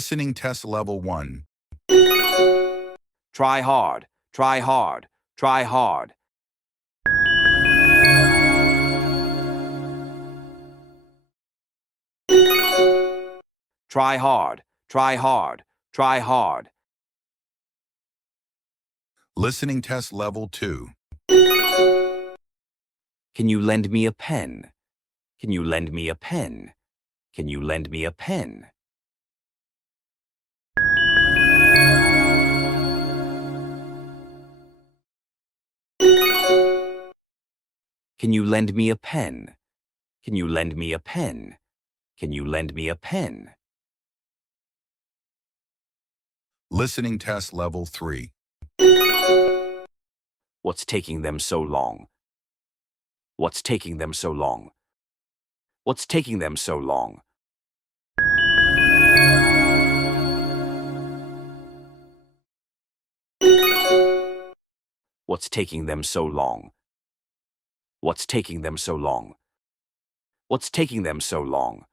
Listening test level 1. Try hard, try hard, try hard. Try hard, try hard, try hard. Listening test level 2. Can you lend me a pen? Can you lend me a pen? Can you lend me a pen? Can you lend me a pen? Can you lend me a pen? Can you lend me a pen? Listening test level 3. What's taking them so long? What's taking them so long? What's taking them so long? What's taking them so long? What's taking them so long? What's taking them so long?